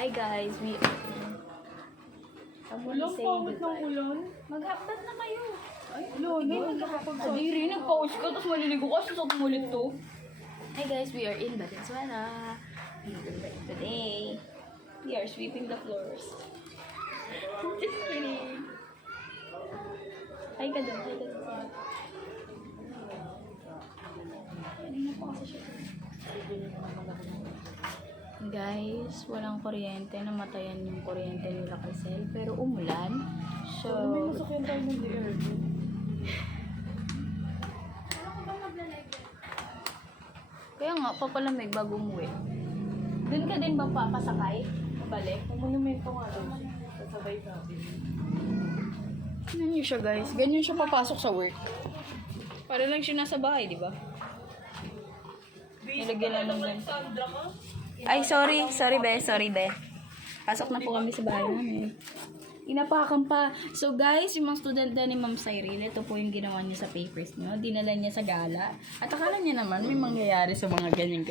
Hi guys, we Walang pangit ng ulan. Maghakbat na kayo. Ay, ulo, no? Adiri, nagpause ka, tapos maliligo ka, susot mo ulit to. Hi guys, we are in Valenzuela. Today, we are sweeping the floors. Just kidding. Hi ka dun, hi ka dun. Kanina pa kasi siya. Guys, walang kuryente. Namatayan yung kuryente nila kasi. Pero umulan. So, May masakyan tayo ng aircon. kaya nga, papalamig bago umuwi. Doon ka din ba papasakay? Pabalik? Monumento nga daw siya. Sasabay natin. Ganyan niyo siya guys. Ganyan siya papasok sa work. Para lang siya nasa bahay, di ba? Nilagyan lang ng ganito. Sandra ka? Ay, sorry. Sorry, be. Pasok na po kami sa bahay namin. Inapakan pa. So, guys, yung mga student na ni Ma'am Cyril, ito po yung ginawa niya sa papers niyo. Dinala niya sa gala. At akala niya naman, may mangyayari sa mga ganyan.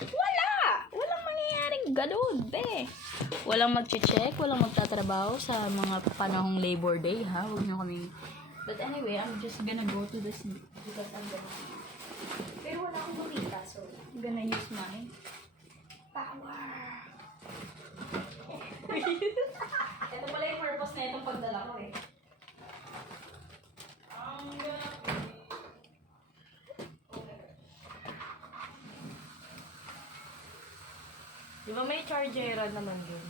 Wala! Walang mangyayaring ganun, be. Walang mag-check, walang magtatrabaho sa mga panahong Labor Day, ha? Huwag niyo kaming... But anyway, I'm just gonna go to the sea. Because I'm gonna see. Pero wala akong makita, so I'm gonna use my power. Ito pala yung purpose na itong pagdala ko eh. Di ba may chargera naman yun?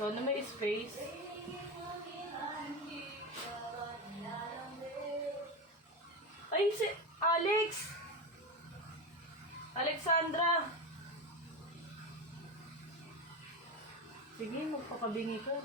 So, na may space. Ay, si Alex! Alexandra! Sige, magpakabingi ka.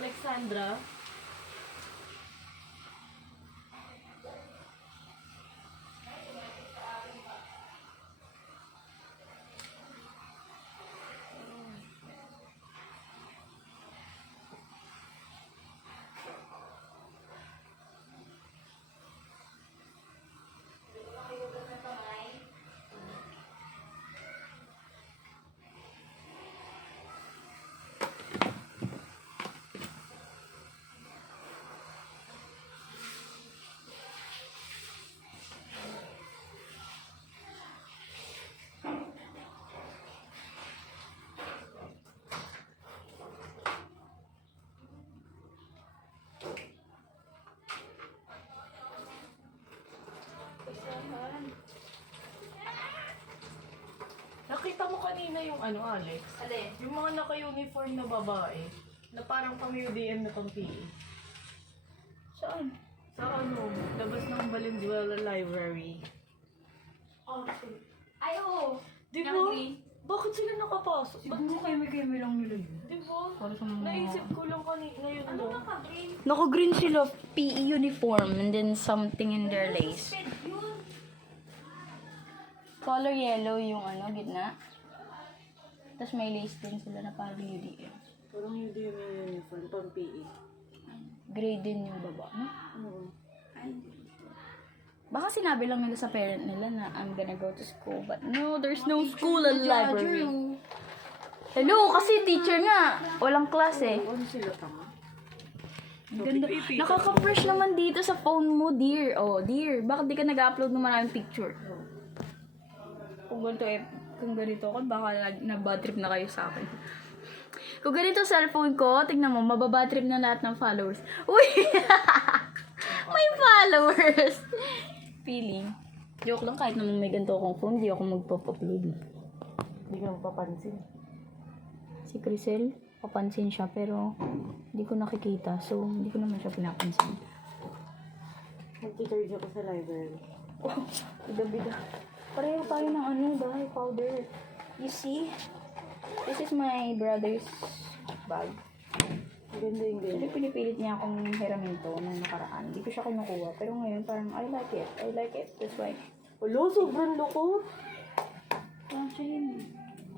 Alexandra? Nakita mo kanina yung ano, Alex? Alin? Yung mga naka-uniform na babae na parang pang-UDM na pang-PE. Saan? Sa ano, labas ng Valenzuela Library. Oh, ay, oo. Di ba? Yung green. Bakit sila nakapasok? Siguro keme lang nila yun. Di ba? Para sa mga... Naisip ko lang kanina yun lang. Naka-green sila, PE uniform, and then something in their lace. Color yellow yung ano, gitna. Tapos may lace din sila na parang UDM. Parang UDM yung uniform, pang-PE. Gray din yung baba, no? Oo. Baka sinabi lang nila sa parent nila na I'm gonna go to school. But no, there's no school and library. Hello, kasi teacher nga. Walang klase. Ano sila tama? Ganda. Nakaka-fresh naman dito sa phone mo, dear. Oh, dear. Bakit di ka nag-upload ng maraming picture? Kung ganito ako, baka na-bad trip na kayo sa akin. Kung ganito cellphone ko, tignan mo, mababad trip na lahat ng followers. Uy! May followers! Feeling. Joke lang, kahit naman may ganito akong phone, di ako magpap-upload. Hindi ka mapapansin. Si Crisel, papansin siya, pero hindi ko nakikita. So, hindi ko naman siya pinapansin. Mag-charge ako sa library. Bida-bida. Pareho tayo ng ano, dahil powder. You see? This is my brother's bag. Ganda yung Actually, pinipilit niya akong hiramin to nung nakaraan. Hindi ko siya kinukuha. Pero ngayon, parang, I like it. I like it. That's why. Ulo, sobrang lukot. Actually,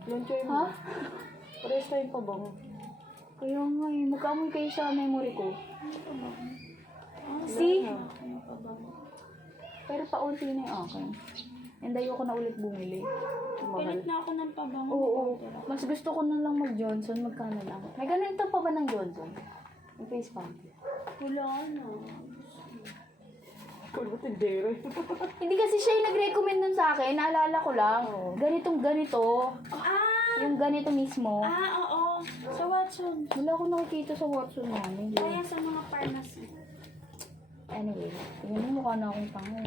Launcher mo. ha? Parehas tayong pabango. Kaya nga eh. Magkamoy kayo sa memory ko. See? Pero paunti na yung akin. And ayoko na ulit bumili. Mahal. Na ako ng pabango. Oo. Mas gusto ko na lang mag-Johnson. Magkano lang. May ganito pa ba ng Johnson? Yung face pump. Wala na. Kulo, tindera. Hindi kasi siya yung nag-recommend nun sa akin. Naalala ko lang. Ganitong ganito. Yung ganito mismo. Oo. Sa Watson. Wala akong nakikita sa Watson namin. Kaya sa mga pharmacy. Anyway, tingnan mo mukha na akong tango.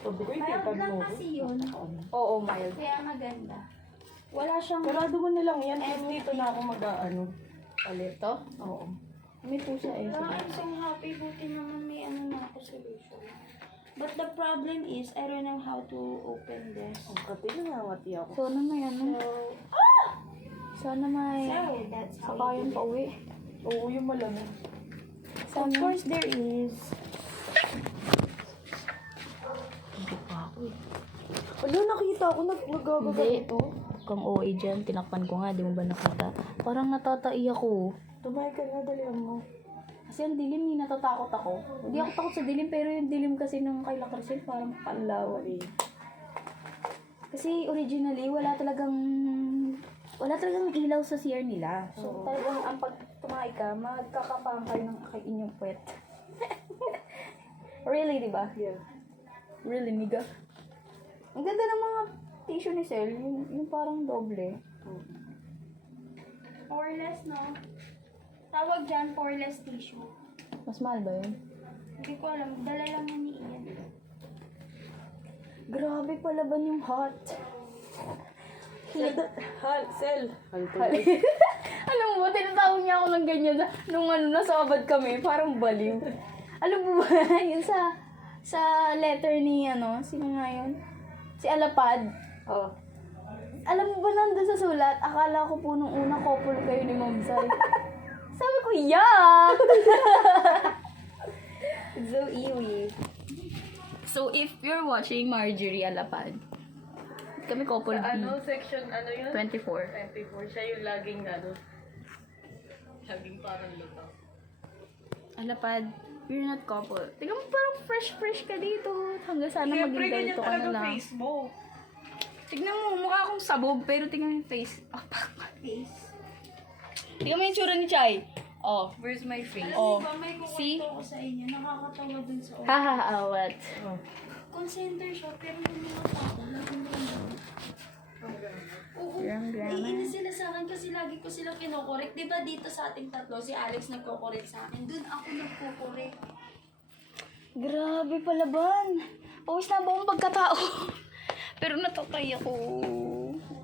Sabi ko, Mild ikitan lang mo. kasi yun. Oo, mild. Kaya maganda. Wala siyang... Sarado mo na lang yan. Tapos dito na ako mag-ano. Palito? Oo. May pusa eh. Wala, I'm so happy. Buti naman may ano na ako solution. But the problem is, I don't know how to open this. Ang kati na ngati ako. Sana may ano. Sana may So, that's how sakayan you pa do uwi. Oo, yung malamig. it. Of course, there is. Wala, nakita ako. Nagagaga Hindi. ito. Kung OA dyan, tinakpan ko nga. Di mo ba nakita? Parang natatai ako. Tumahay ka na, dalihan mo. Kasi ang dilim, natatakot ako. Hindi ako takot sa dilim, pero yung dilim kasi ng kay Lacracel parang panlaw. Kasi originally, wala talagang ilaw sa CR nila. So, talagang ang pag tumahay ka, magkakapang kayo ng inyong puwet. Really, di ba? Yeah. Really, miga. Ang ganda ng mga tissue ni Sel, yung parang doble. Poreless, no? Tawag dyan, poreless tissue. Mas mahal ba yun? Hindi ko alam. Dala lang yan ni Ian. Grabe pala ba yung hot? Hal, Sel. Alam mo ba, tinatawag niya ako ng ganyan nung nasa abad kami, parang baliw. Alam mo ba, yun sa letter ni, sino nga yun? Si Alapad. Oh. Alam mo ba nandun sa sulat, akala ko po nung una couple kayo ni Ma'am Sai. Sabi ko, yuck! So iwi. So if you're watching Marjorie Alapad, kami couple Sa B. section, yun? 24. 24. Siya yung laging laging parang luto. Alapad, we're not couple. Tingnan mo parang fresh ka dito. Hanggang sana maging Siyempre, ganyan ganito ka na talaga lang. face mo. Tignan mo, mukha akong sabog, pero tingnan mo yung face. Oh, Face. tingnan mo yung tsura ni Chai. Oh, where's my face? Alam Oh, mo ba, may see? kukwento ko sa inyo. Nakakatawa dun sa office. Haha, what? Consenter siya, pero yung mga tao, laging ganyan. Oo, Yung grammar. naiinis sila sa akin kasi lagi ko sila kinokorek. Di ba dito sa ating tatlo, si Alex nagkokorek sa akin. Dun ako nagkokorek. Grabe palaban. Pawis na buong pagkatao. Pero natatay ako.